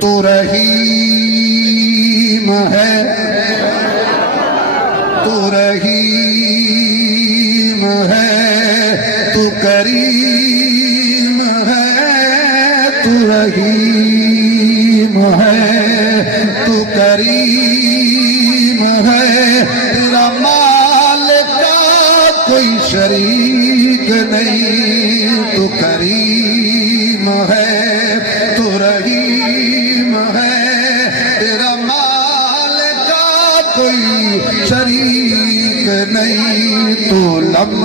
تو رحیم ہے، تو رحیم ہے، تو کریم ہے، تو رحیم ہے، تو کریم ہے، تیرا مالک کا کوئی شریک نہیں، تو کریم ہے، تو رحیم ہے، تیرا مالک کا کوئی شریک نہیں، تو لم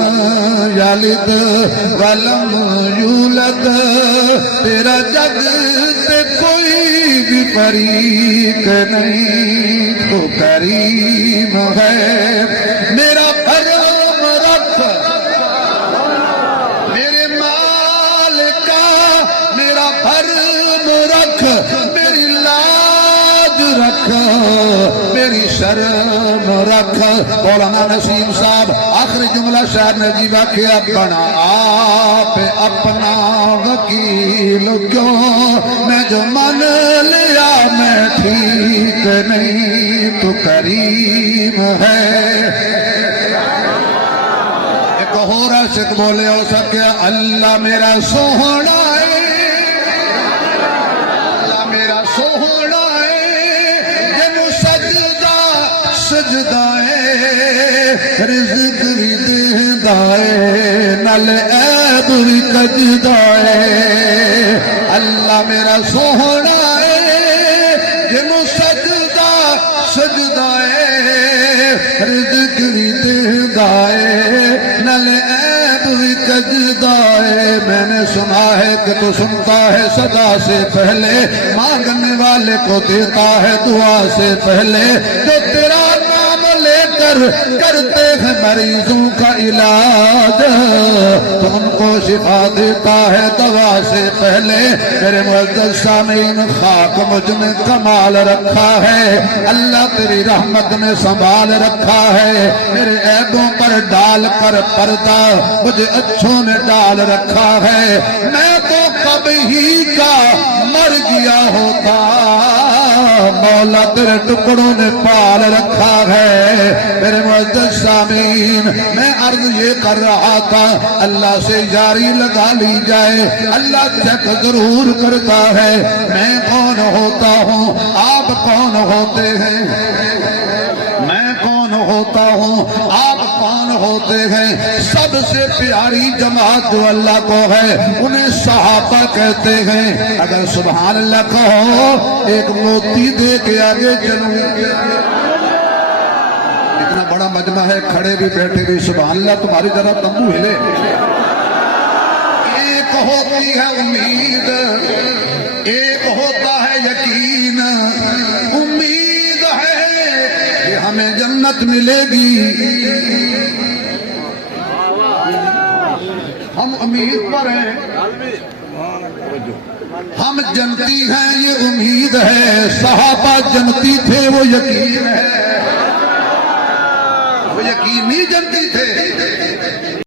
یلد ولم یولد، تیرا جگ سے کوئی بھی فریق نہیں، تو کریم ہے، میرا بھرم رکھ میرے مالکا، میرا بھرم رکھ، میری لاج رکھ، میری شرم رکھ۔ مولانا نسیم صاحب آخری جملہ شاعر نے عجیبہ کیا، بنا آپ اپنا وکیل کیوں، میں جو مان لیا میں ٹھیک نہیں، تو کریم ہے۔ ایک اور عاشق بولے ہو سکے، اللہ میرا سوہنا ہے، اللہ میرا سوہنا ہے، جنوں سجدہ سجدہ ہے، رزق بھی دیندا ہے، نال عیب بھی کجدا ہے، اللہ میرا سوہنا ہے، جنوں سجدہ سجدہ ہے، رزق بھی دیندا ہے، نال عیب بھی کجدا ہے۔ میں نے سنا ہے کہ تو سنتا ہے صدا سے پہلے، مانگنے والے کو دیتا ہے دعا سے پہلے، جو تیرا نام لے کر کرتے ہیں مریضوں کا علاج، تو ان کو شفا دیتا ہے دوا سے پہلے۔ میرے معزز سامعین، خاک مجھ میں کمال رکھا ہے، اللہ تیری رحمت نے سنبھال رکھا ہے، میرے عیبوں پر ڈال کر پردہ مجھے اچھوں نے ڈال رکھا ہے، میں تو کب ہی کا مر گیا ہوتا، مولا تیرے ٹکڑوں نے پال رکھا ہے۔ میرے معزز سامعین، میں عرض یہ کر رہا تھا، اللہ سے جاری لگا لی جائے، اللہ چیک ضرور کرتا ہے میں کون ہوتا ہوں، آپ کون ہوتے ہیں، میں کون ہوتا ہوں، آپ کون ہوتے ہیں۔ سب سے پیاری جماعت جو اللہ کو ہے انہیں صحابہ کہتے ہیں۔ اگر سبحان اللہ کہو، ایک موتی دے کے آگے چلوں، اتنا بڑا مجمع ہے، کھڑے بھی بیٹھے بھی، سبحان اللہ، تمہاری ذرا تمبو ہلے۔ ایک ہوتی ہے امید، ایک ہوتا ہے یقین، امید ہے کہ ہمیں جنت ملے گی، ہم امید پر ہیں، ہم جنتی ہیں، یہ امید ہے۔ صحابہ جنتی تھے، وہ یقین ہے، وہ یقینی جنتی تھے۔